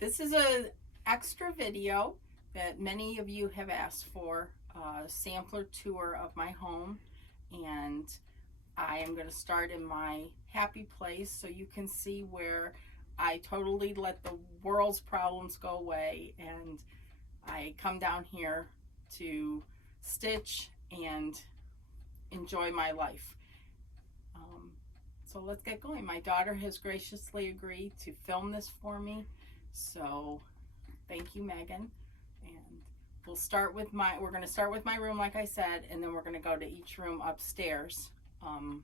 This is a extra video that many of you have asked for, a sampler tour of my home, and I am going to start in my happy place so you can see where I totally let the world's problems go away and I come down here to stitch and enjoy my life. So let's get going. My daughter has graciously agreed to film this for me, so thank you, Megan. And we're going to start with my room, like I said, and then we're going to go to each room upstairs and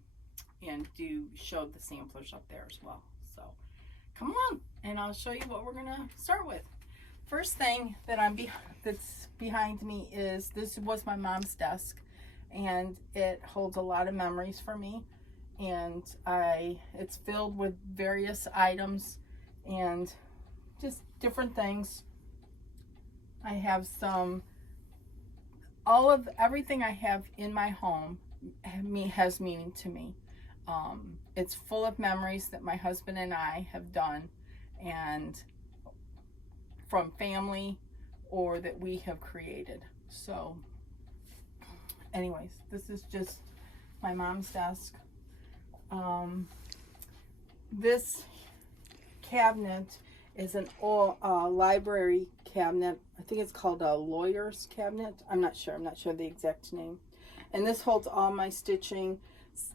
show the samplers up there as well. So come along, and I'll show you what we're going to start with. First thing that's behind me is, this was my mom's desk, and it holds a lot of memories for me. And it's filled with various items and just different things. I have everything I have in my home has meaning to me. It's full of memories that my husband and I have done, and from family or that we have created. So anyways, this is just my mom's desk. This cabinet is an library cabinet. I think it's called a lawyer's cabinet. I'm not sure the exact name. And this holds all my stitching,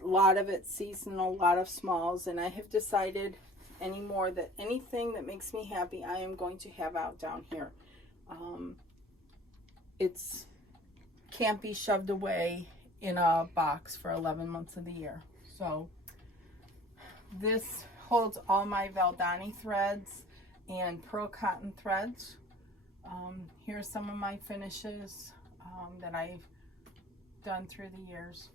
a lot of it seasonal, a lot of smalls, and I have decided anymore that anything that makes me happy I am going to have out down here. It's can't be shoved away in a box for 11 months of the year. So this holds all my Valdani threads and pearl cotton threads. Here's some of my finishes that I've done through the years.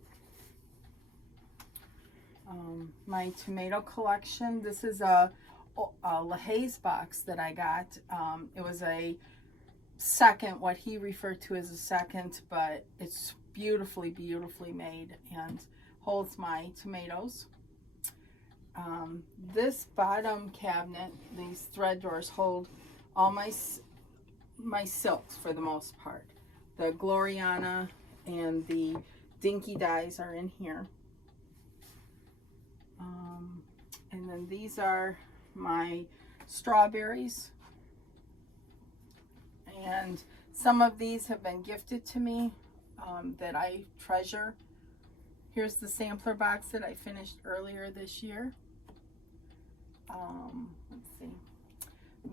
My tomato collection. This is a LaHaye's box that I got. It was a second, what he referred to as a second, but it's beautifully made and holds my tomatoes. This bottom cabinet, these thread drawers, hold all my silks for the most part. The Gloriana and the Dinky Dyes are in here. And then these are my strawberries. And some of these have been gifted to me that I treasure. Here's the sampler box that I finished earlier this year. Let's see.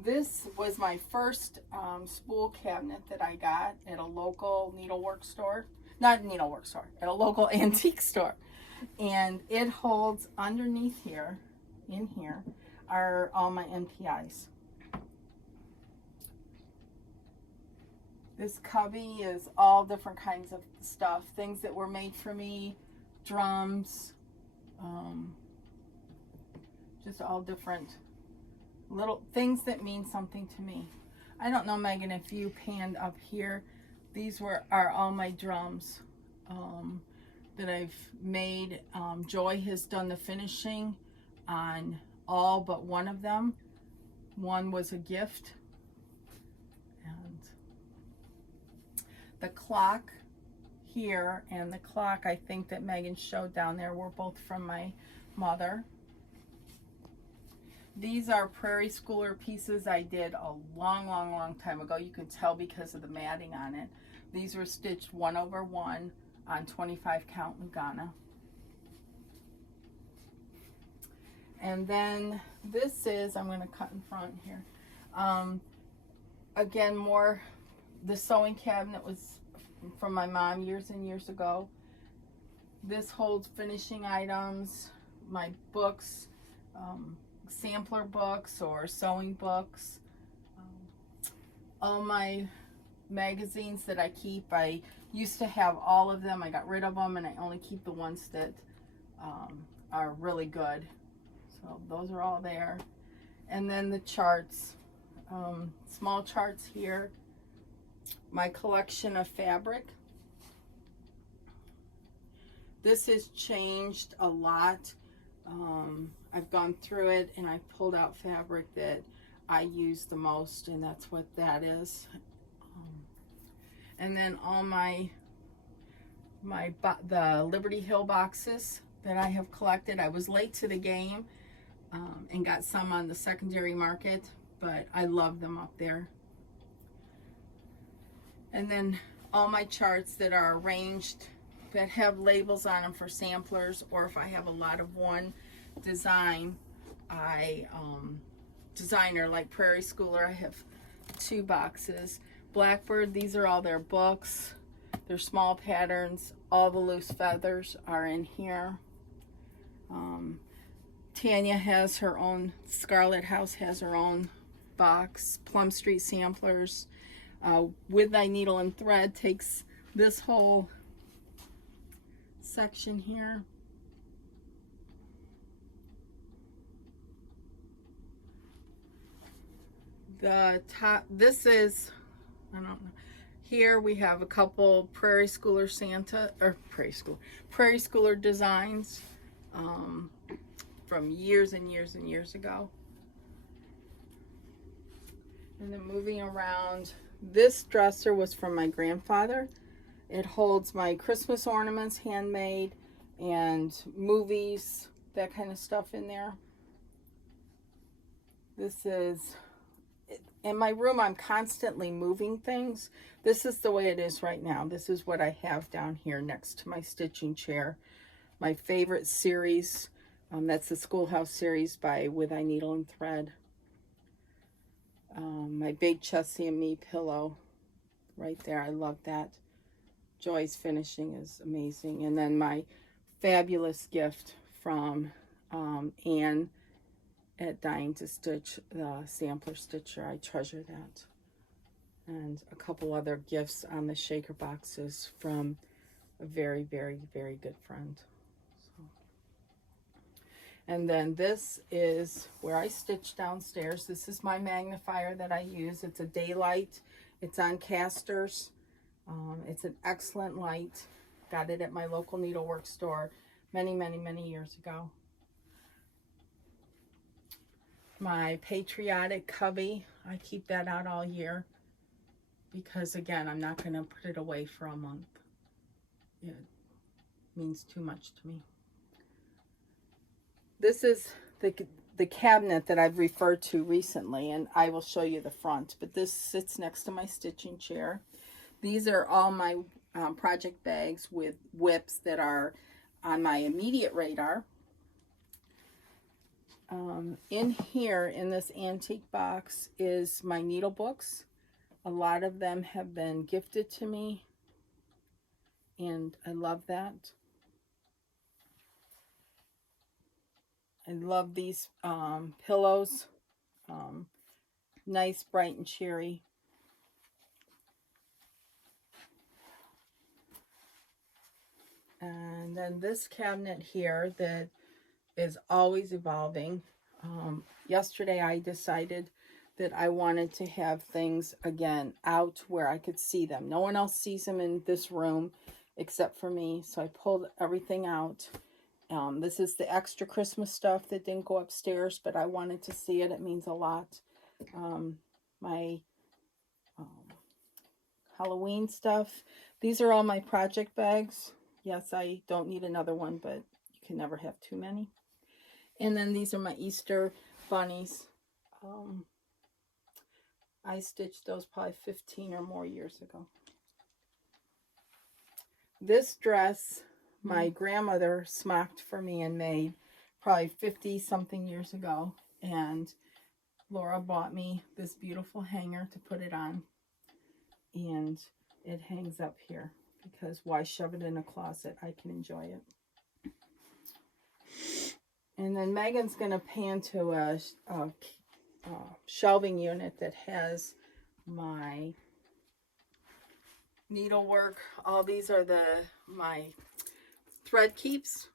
This was my first spool cabinet that I got at a local needlework store. Not a needlework store, at a local antique store. And it holds underneath here, in here, are all my NPIs. This cubby is all different kinds of stuff, things that were made for me, drums, just all different little things that mean something to me. I don't know, Megan, if you panned up here, these are all my drums that I've made. Joy has done the finishing on all but one of them. One was a gift. And the clock here and the clock I think that Megan showed down there were both from my mother. These are Prairie Schooler pieces I did a long time ago. You can tell because of the matting on it. These were stitched 1/1 on 25 count Lugana. And then this is, I'm going to cut in front here. Again, the sewing cabinet was from my mom years and years ago. This holds finishing items, my books, sampler books or sewing books, all my magazines that I keep. I used to have all of them. I got rid of them, and I only keep the ones that are really good. So those are all there. And then the charts, small charts here. My collection of fabric. This has changed a lot. I've gone through it and I pulled out fabric that I use the most, and that's what that is. And then all the Liberty Hill boxes that I have collected. I was late to the game and got some on the secondary market, but I love them up there. And then all my charts that are arranged, that have labels on them for samplers, or if I have a lot of one design, designer like Prairie Schooler, I have 2 boxes. Blackbird, these are all their books, their small patterns. All the loose feathers are in here. Tanya has her own, Scarlet House has her own box. Plum Street Samplers. With Thy Needle and Thread takes this whole section here. The top, this is, I don't know. Here we have a couple Prairie Schooler Prairie Schooler designs from years and years and years ago. And then moving around, this dresser was from my grandfather. It holds my Christmas ornaments, handmade, and movies, that kind of stuff in there. This is, in my room, I'm constantly moving things. This is the way it is right now. This is what I have down here next to my stitching chair. My favorite series, that's the Schoolhouse series by With Thy Needle and Thread. My big Chessie and Me pillow right there. I love that. Joy's finishing is amazing. And then my fabulous gift from Anne at Dying to Stitch, the sampler stitcher. I treasure that. And a couple other gifts on the shaker boxes from a very, very, very good friend. So. And then this is where I stitch downstairs. This is my magnifier that I use. It's a daylight. It's on casters. It's an excellent light. Got it at my local needlework store many, many, many years ago. My patriotic cubby, I keep that out all year because, again, I'm not going to put it away for a month. It means too much to me. This is the cabinet that I've referred to recently, and I will show you the front, but this sits next to my stitching chair. These are all my project bags with whips that are on my immediate radar. In here, in this antique box, is my needle books. A lot of them have been gifted to me, and I love that. I love these pillows. Nice, bright, and cheery. And then this cabinet here that is always evolving. Yesterday I decided that I wanted to have things again out where I could see them. No one else sees them in this room except for me, so I pulled everything out. This is the extra Christmas stuff that didn't go upstairs, but I wanted to see it. It means a lot. My Halloween stuff. These are all my project bags. Yes, I don't need another one, but you can never have too many. And then these are my Easter bunnies. I stitched those probably 15 or more years ago. This dress, my grandmother smocked for me and made probably 50 something years ago. And Laura bought me this beautiful hanger to put it on. And it hangs up here because why shove it in a closet? I can enjoy it. And then Megan's going to pan to a shelving unit that has my needlework. All these are my thread keeps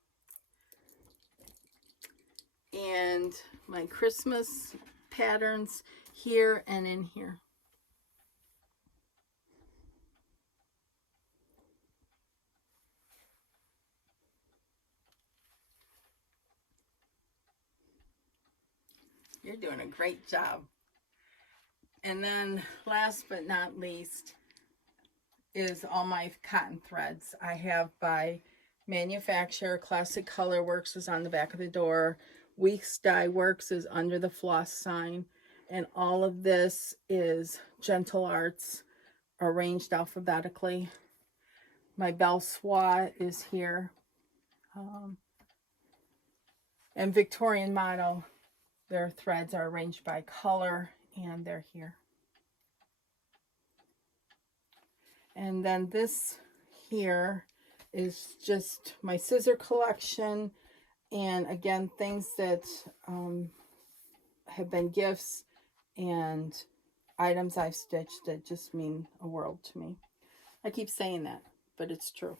and my Christmas patterns here and in here. You're doing a great job. And then last but not least is all my cotton threads. I have by manufacturer. Classic Color Works is on the back of the door. Weeks Dye Works is under the floss sign. And all of this is Gentle Arts, arranged alphabetically. My Belle Soie is here. And Victorian Motto, their threads are arranged by color, and they're here. And then this here is just my scissor collection, and again, things that have been gifts and items I've stitched that just mean a world to me. I keep saying that, but it's true.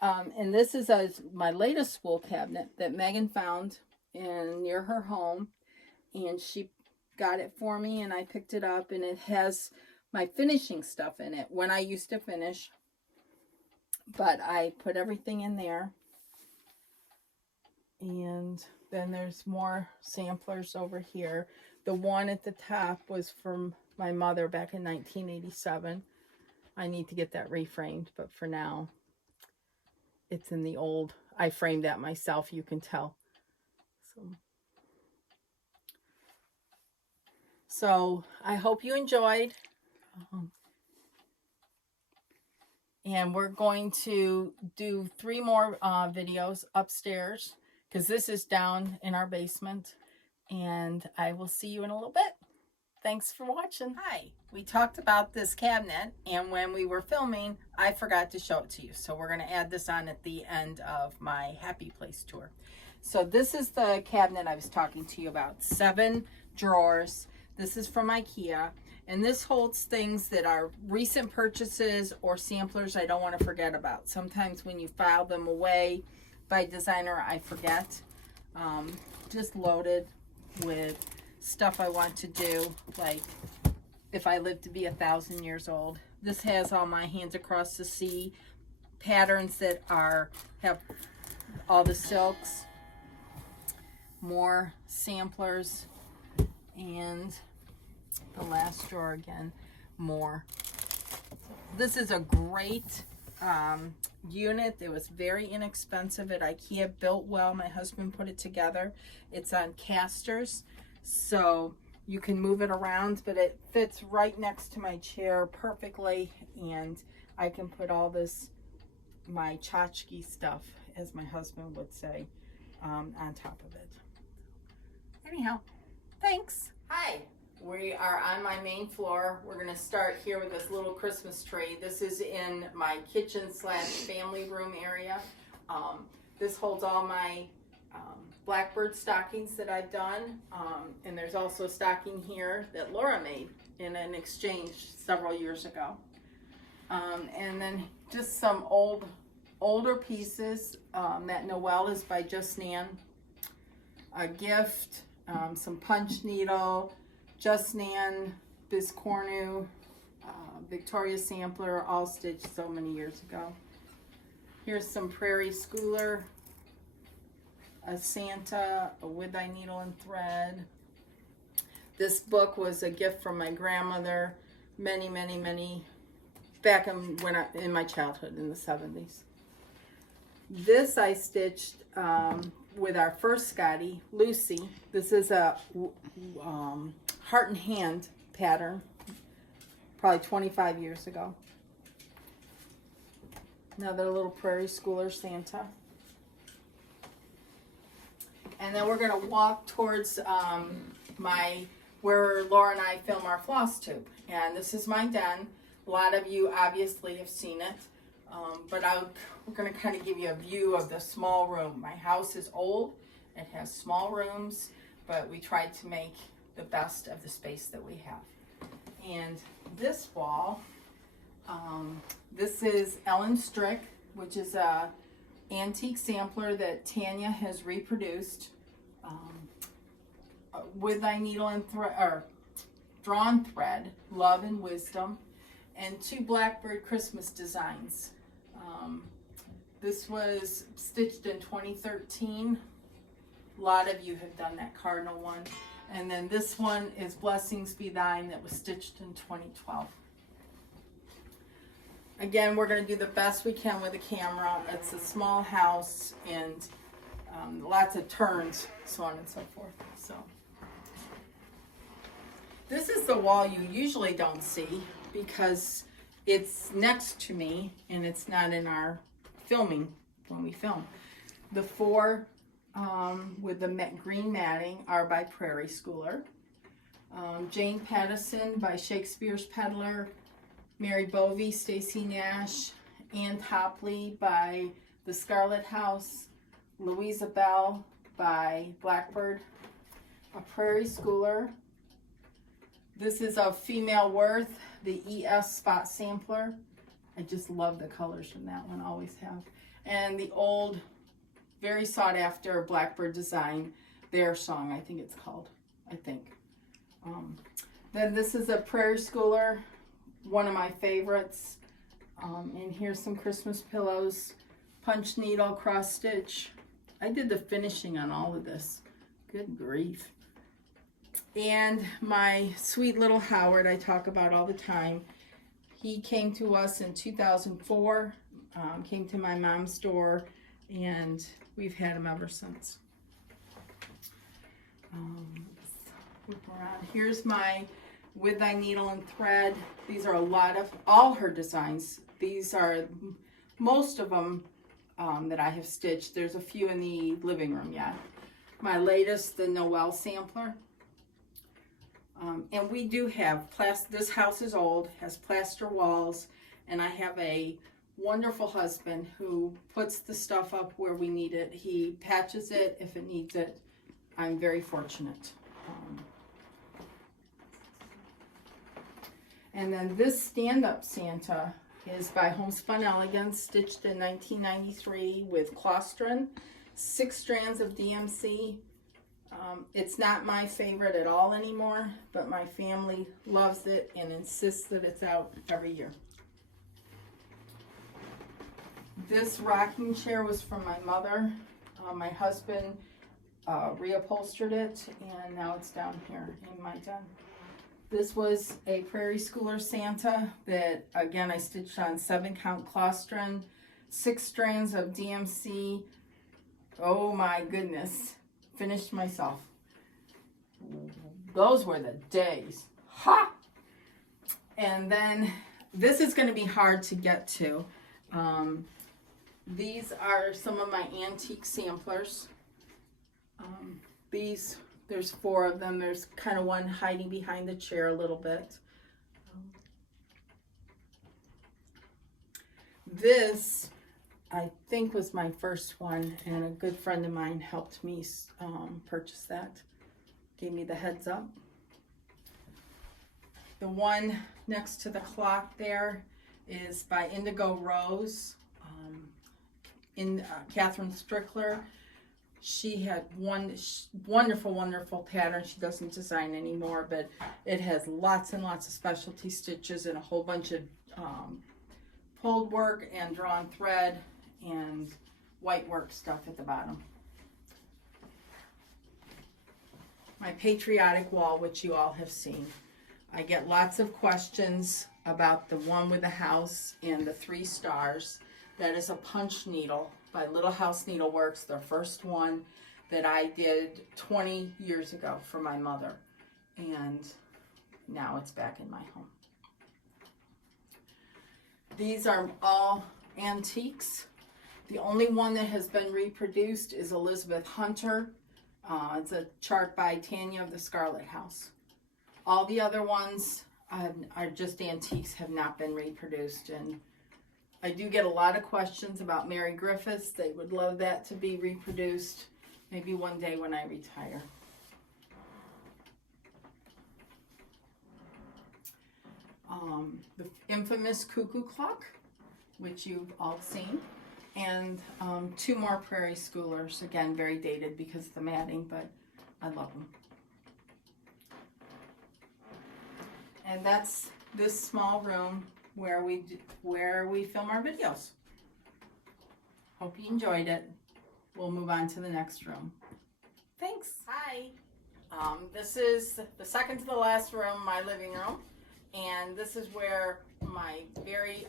And this is my latest wool cabinet that Megan found near her home, and she got it for me, and I picked it up, and it has my finishing stuff in it when I used to finish, but I put everything in there. And then there's more samplers over here. The one at the top was from my mother back in 1987. I need to get that reframed, but for now it's in the old. I framed that myself, you can tell. So I hope you enjoyed. And we're going to do 3 more videos upstairs, because this is down in our basement. And I will see you in a little bit. Thanks for watching. Hi, we talked about this cabinet, and when we were filming, I forgot to show it to you. So we're going to add this on at the end of my Happy Place tour. So this is the cabinet I was talking to you about. 7 drawers. This is from IKEA. And this holds things that are recent purchases or samplers I don't want to forget about. Sometimes when you file them away by designer, I forget. Just loaded with stuff I want to do, like if I live to be 1,000 years old. This has all my Hands Across the Sea patterns that have all the silks, more samplers, and the last drawer again, more. This is a great unit. It was very inexpensive at IKEA, built well. My husband put it together. It's on casters, so you can move it around, but it fits right next to my chair perfectly, and I can put all this, my tchotchke stuff, as my husband would say, on top of it. Anyhow, thanks. Hi. We are on my main floor. We're going to start here with this little Christmas tree. This is in my kitchen / family room area. This holds all my blackbird stockings that I've done. And there's also a stocking here that Laura made in an exchange several years ago. And then just some older pieces. That Noel is by Just Nan. A gift, some punch needle, Just Nan, Biscornu, Victoria sampler, all stitched so many years ago. Here's some Prairie Schooler, a Santa, a With Thy Needle and Thread. This book was a gift from my grandmother many back in my childhood in the 70s. This I stitched with our first Scotty, Lucy. This is a heart and hand pattern, probably 25 years ago. Another little Prairie Schooler Santa. And then we're going to walk towards where Laura and I film our floss tube. And this is my den. A lot of you obviously have seen it. But we're going to kind of give you a view of the small room. My house is old. It has small rooms, but we tried to make the best of the space that we have. And this wall, this is Ellen Strick, which is a antique sampler that Tanya has reproduced. With Thy Needle and Thread, or Drawn Thread, Love and Wisdom, and 2 Blackbird Christmas designs. This was stitched in 2013. A lot of you have done that cardinal one. And then this one is Blessings Be Thine, that was stitched in 2012. Again, we're going to do the best we can with the camera. It's a small house and lots of turns, so on and so forth. So this is the wall you usually don't see because it's next to me and it's not in our filming when we film. The four with the green matting are by Prairie Schooler. Jane Pattison by Shakespeare's Peddler. Mary Bovey, Stacy Nash. Ann Topley by The Scarlet House. Louisa Bell by Blackbird. A Prairie Schooler. This is of Female Worth, the ES Spot Sampler. I just love the colors from that one, always have. And the old, very sought after Blackbird design, Their Song, I think it's called, Then this is a Prairie Schooler, one of my favorites. And here's some Christmas pillows, punch needle, cross stitch. I did the finishing on all of this. Good grief. And my sweet little Howard I talk about all the time. He came to us in 2004, came to my mom's door, and we've had him ever since. Here's my With Thy Needle and Thread. These are all her designs. These are most of them that I have stitched. There's a few in the living room yet. My latest, the Noel sampler. And we do have, this house is old, has plaster walls, and I have a wonderful husband who puts the stuff up where we need it. He patches it if it needs it. I'm very fortunate. And then this stand-up Santa is by Homespun Elegance, stitched in 1993 with Claustron, 6 strands of DMC. It's not my favorite at all anymore, but my family loves it and insists that it's out every year. This rocking chair was from my mother. My husband reupholstered it, and now it's down here in my den. This was a Prairie Schooler Santa that, again, I stitched on 7-count Claustron, 6 strands of DMC. Oh my goodness. Finished myself. Those were the days. Ha! And then this is going to be hard to get to. These are some of my antique samplers. There's 4 of them. There's kind of one hiding behind the chair a little bit. This, I think, was my first one, and a good friend of mine helped me purchase that. Gave me the heads up. The one next to the clock there is by Indigo Rose, Catherine Strickler. She had one wonderful, wonderful pattern. She doesn't design anymore, but it has lots and lots of specialty stitches and a whole bunch of pulled work and drawn thread and white work stuff at the bottom. My patriotic wall, which you all have seen. I get lots of questions about the one with the house and the 3 stars. That is a punch needle by Little House Needleworks, the first one that I did 20 years ago for my mother. And now it's back in my home. These are all antiques. The only one that has been reproduced is Elizabeth Hunter. It's a chart by Tanya of the Scarlet House. All the other ones are just antiques, have not been reproduced. And I do get a lot of questions about Mary Griffiths. They would love that to be reproduced, maybe one day when I retire. The infamous cuckoo clock, which you've all seen, and 2 more Prairie Schoolers, again very dated because of the matting, but I love them. And that's this small room where we film our videos. Hope you enjoyed it. We'll move on to the next room. Thanks. Hi. This is the second to the last room, my living room, and this is where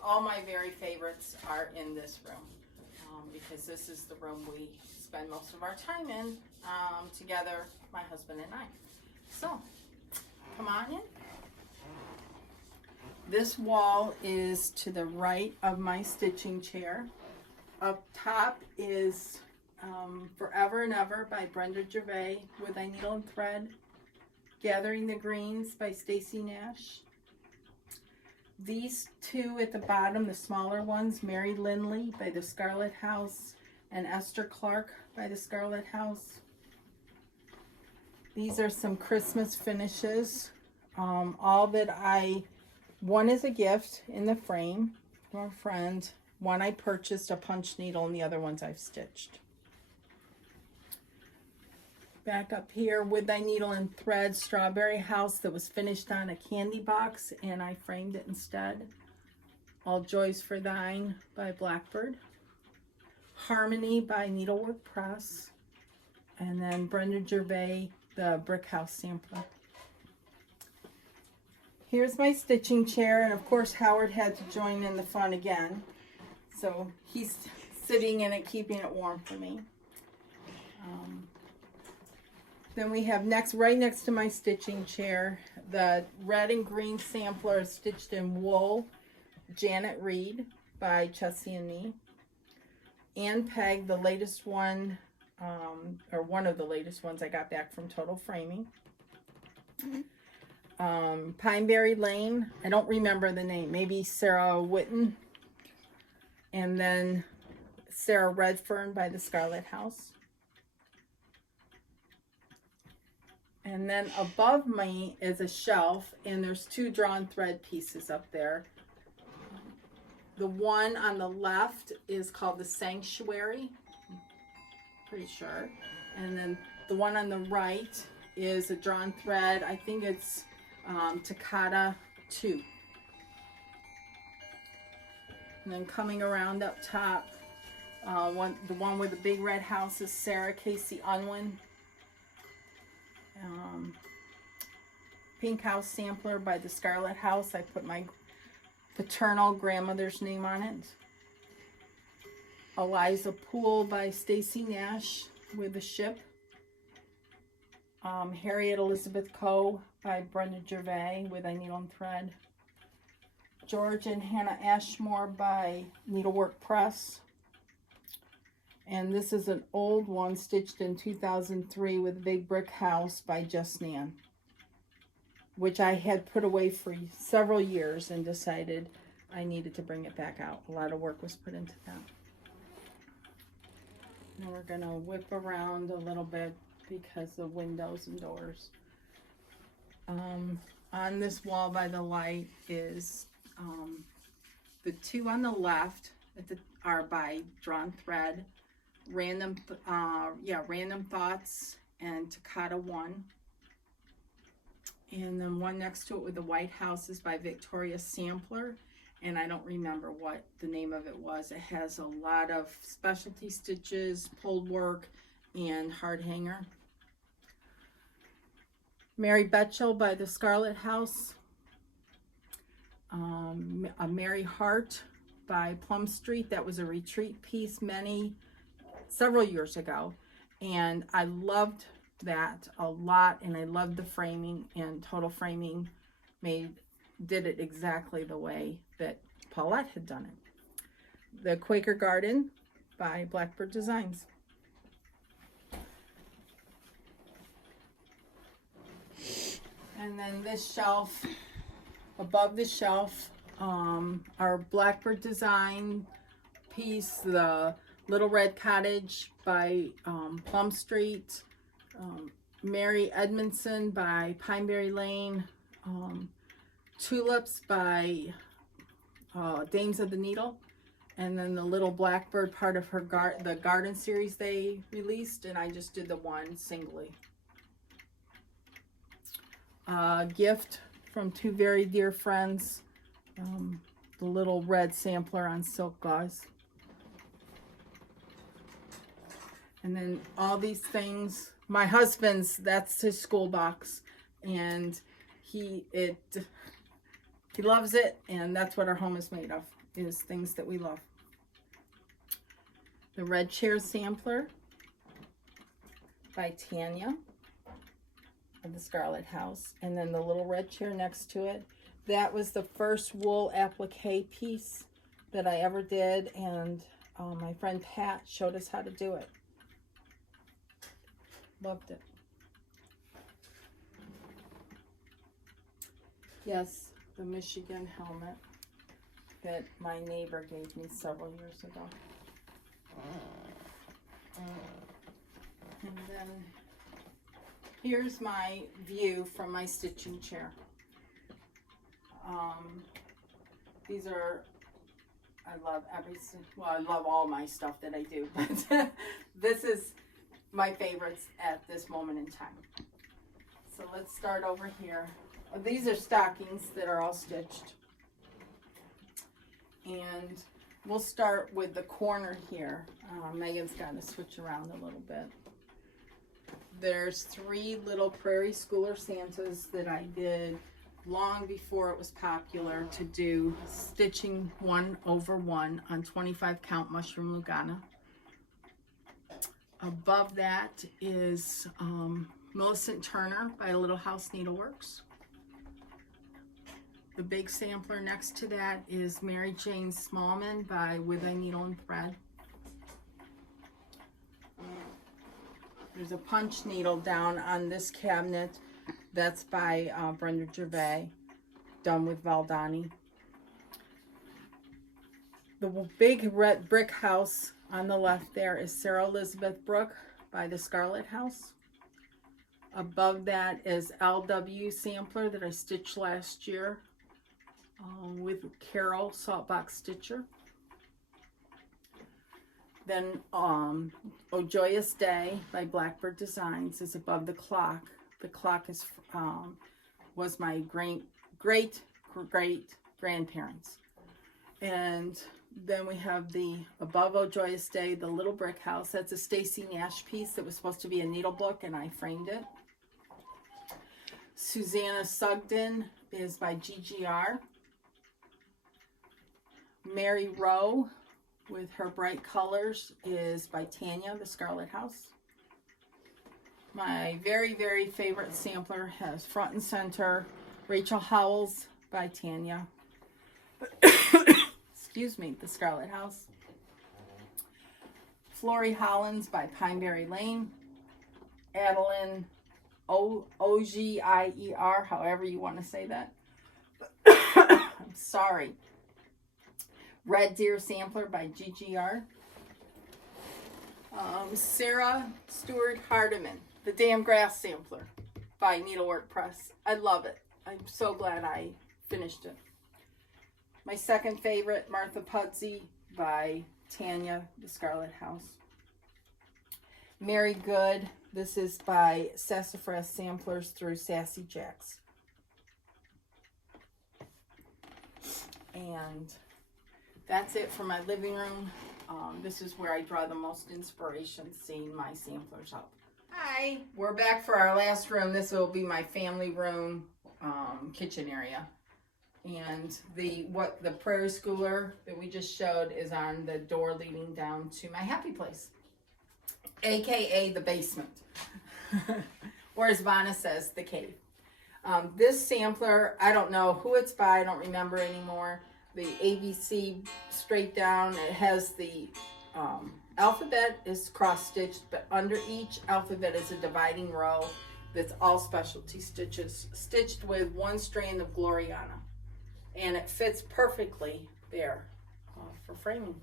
all my very favorites are in this room, because this is the room we spend most of our time in together, my husband and I. So, come on in. This wall is to the right of my stitching chair. Up top is Forever and Ever by Brenda Gervais, With I Needle and Thread. Gathering the Greens by Stacy Nash. These two at the bottom, the smaller ones, Mary Lindley by the Scarlet House and Esther Clark by the Scarlet House. These are some Christmas finishes. One is a gift in the frame from a friend. One I purchased, a punch needle, and the other ones I've stitched. Back up here, With Thy Needle and Thread, Strawberry House that was finished on a candy box, and I framed it instead. All Joys for Thine by Blackbird. Harmony by Needlework Press. And then Brenda Gervais, the Brick House sampler. Here's my stitching chair, and of course Howard had to join in the fun again. So he's sitting in it, keeping it warm for me. Then we have right next to my stitching chair, the red and green sampler stitched in wool, Janet Reed by Chessie and Me. Ann Peg, the latest one, or one of the latest ones I got back from Total Framing. Pineberry Lane, I don't remember the name, maybe Sarah Whitten. And then Sarah Redfern by the Scarlet House. And then above me is a shelf, and there's two drawn thread pieces up there. The one on the left is called the Sanctuary, pretty sure. And then the one on the right is a drawn thread. I think it's Takata 2. And then coming around up top, the one with the big red house is Sarah Casey Unwin. Pink House sampler by the Scarlet House. I put my paternal grandmother's name on it. Eliza Poole by Stacy Nash with a ship. Harriet Elizabeth Coe by Brenda Gervais with I Needle and Thread. George and Hannah Ashmore by Needlework Press. And this is an old one stitched in 2003 with a Big Brick House by Just Nan, which I had put away for several years and decided I needed to bring it back out. A lot of work was put into that. Now we're going to whip around a little bit because of windows and doors. On this wall by the light is the two on the left are by Drawn Thread. Random Thoughts and Takata 1. And then one next to it with the White House is by Victoria Sampler, and I don't remember what the name of it was. It has a lot of specialty stitches, pulled work, and hard hanger. Mary Betchel by the Scarlet House. A Mary Hart by Plum Street. That was a retreat piece several years ago, and I loved that a lot, and I loved the framing, and Total Framing did it exactly the way that Paulette had done it. The Quaker Garden by Blackbird Designs. And then this shelf, above the shelf, our Blackbird Design piece, the Little Red Cottage by Plum Street, Mary Edmondson by Pineberry Lane, Tulips by Dames of the Needle, and then the Little Blackbird, part of the garden series they released, and I just did the one singly. Gift from two very dear friends, the Little Red Sampler on silk gauze. And then all these things, my husband's, that's his school box, and he loves it, and that's what our home is made of, is things that we love. The red chair sampler by Tanya of the Scarlet House, and then the little red chair next to it. That was the first wool applique piece that I ever did, and my friend Pat showed us how to do it. Loved it. Yes, the Michigan helmet that my neighbor gave me several years ago. And then here's my view from my stitching chair. These are, I love well, I love all my stuff that I do, but this is my favorites at this moment in time. So let's start over here. These are stockings that are all stitched. And we'll start with the corner here. Megan's got to switch around a little bit. There's 3 little Prairie Schooler Santas that I did long before it was popular to do stitching 1 over 1 on 25 count mushroom Lugana. Above that is Millicent Turner by Little House Needleworks. The big sampler next to that is Mary Jane Smallman by With a Needle and Thread. There's a punch needle down on this cabinet. That's by Brenda Gervais, done with Valdani. The big red brick house on the left there is Sarah Elizabeth Brooke by the Scarlet House. Above that is LW sampler that I stitched last year with Carol Saltbox Stitcher. Then Oh Joyous Day by Blackbird Designs is above the clock. The clock is was my great grandparents. And then we have the above Oh Joyous Day, the little brick house. That's a Stacy Nash piece that was supposed to be a needle book, and I framed it. Susanna Sugden is by GGR. Mary Rowe with her bright colors is by Tanya, the Scarlet House. My very, very favorite sampler has front and center Rachel Howells by Tanya. Excuse me, the Scarlet House. Flory Hollins by Pineberry Lane. Adeline Ogier, however you want to say that. I'm sorry. Red Deer Sampler by GGR. Sarah Stewart Hardiman, the Damn Grass Sampler by Needlework Press. I love it. I'm so glad I finished it. My second favorite, Martha Pudsey by Tanya, the Scarlet House. Mary Good, this is by Sassafras Samplers through Sassy Jacks. And that's it for my living room. This is where I draw the most inspiration, seeing my samplers up. Hi, we're back for our last room. This will be my family room, kitchen area. And the Prairie Schooler that we just showed is on the door leading down to my happy place, aka the basement, or as Vanna says, the cave. This sampler, I don't know who it's by, I don't remember anymore. The ABC straight down, it has the alphabet is cross-stitched, but under each alphabet is a dividing row that's all specialty stitches, stitched with 1 strand of Gloriana. And it fits perfectly there for framing.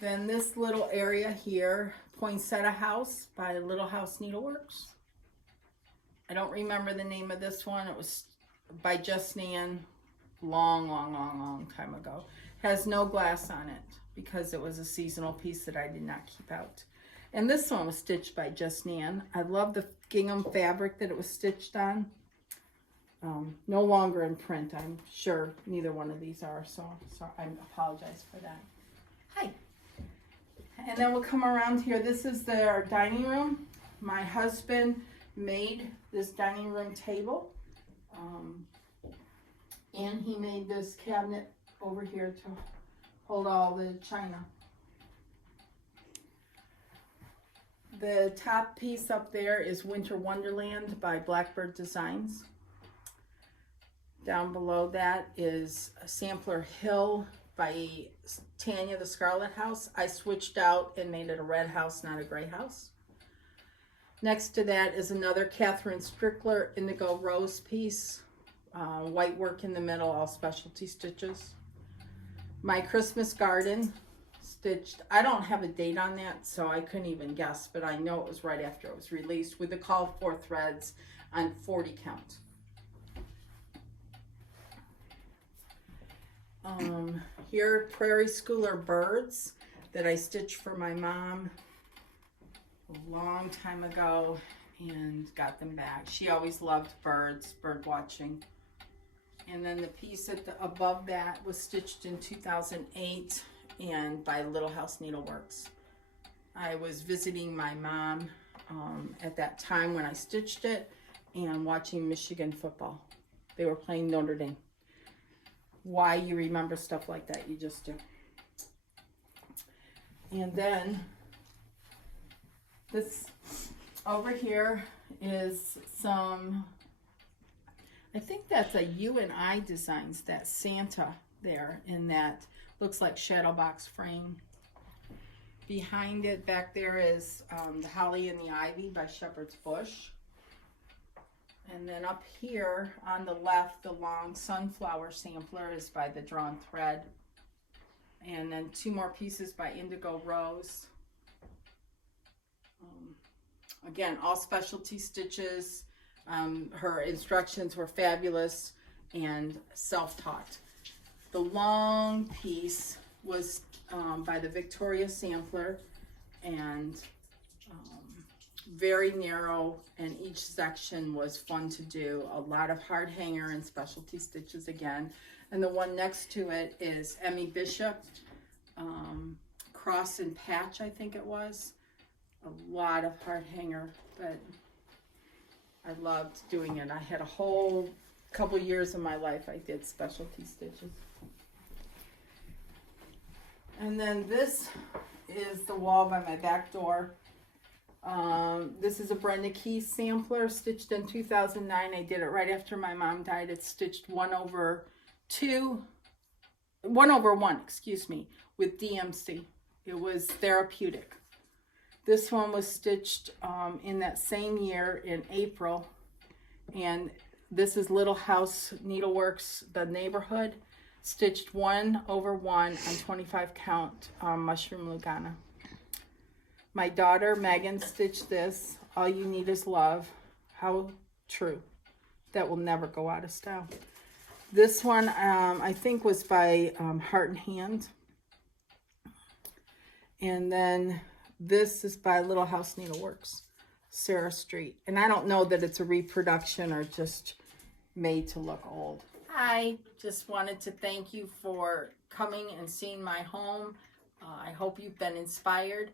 Then this little area here, Poinsettia House by Little House Needleworks. I don't remember the name of this one. It was by Just Nan long time ago. Has no glass on it because it was a seasonal piece that I did not keep out. And this one was stitched by Just Nan. I love the gingham fabric that it was stitched on. No longer in print, I'm sure neither one of these are, so I apologize for that. And then we'll come around here. This is our dining room. My husband made this dining room table. And he made this cabinet over here to hold all the china. The top piece up there is Winter Wonderland by Blackbird Designs. Down below that is Sampler Hill by Tanya the Scarlet House. I switched out and made it a red house, not a gray house. Next to that is another Catherine Strickler Indigo Rose piece. White work in the middle, all specialty stitches. My Christmas garden stitched. I don't have a date on that, so I couldn't even guess, but I know it was right after it was released with the called for threads on 40 count. Here, Prairie Schooler birds that I stitched for my mom a long time ago and got them back. She always loved birds, bird watching. And then the piece above that was stitched in 2008 and by Little House Needleworks. I was visiting my mom at that time when I stitched it and watching Michigan football. They were playing Notre Dame. Why you remember stuff like that, you just do. And then this over here is some, I think that's a U&I Designs, that Santa there in that looks like shadow box frame. Behind it back there is the Holly and the Ivy by Shepherd's Bush. And then up here on the left, the long sunflower sampler is by the Drawn Thread. And then two more pieces by Indigo Rose. Again, all specialty stitches. Her instructions were fabulous and self-taught. The long piece was by the Victoria Sampler and very narrow, and each section was fun to do. A lot of hard hanger and specialty stitches again. And the one next to it is Emmy Bishop, Cross and Patch, I think it was. A lot of hard hanger, but I loved doing it. I had a whole couple years of my life I did specialty stitches. And then this is the wall by my back door. This is a Brenda Key sampler stitched in 2009. I did it right after my mom died. It's stitched 1/1, excuse me, with DMC. It was therapeutic. This one was stitched in that same year in April. And this is Little House Needleworks, the Neighborhood, stitched 1/1 on 25 count mushroom Lugana. My daughter Megan stitched this, All You Need Is Love. How true. That will never go out of style. This one I think was by Heart and Hand. And then this is by Little House Needleworks, Sarah Street. And I don't know that it's a reproduction or just made to look old. I just wanted to thank you for coming and seeing my home. I hope you've been inspired.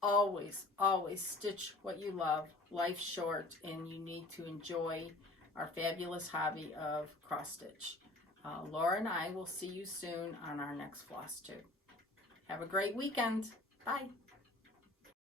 Always, always stitch what you love. Life's short and you need to enjoy our fabulous hobby of cross stitch. Laura and I will see you soon on our next floss tube. Have a great weekend. Bye.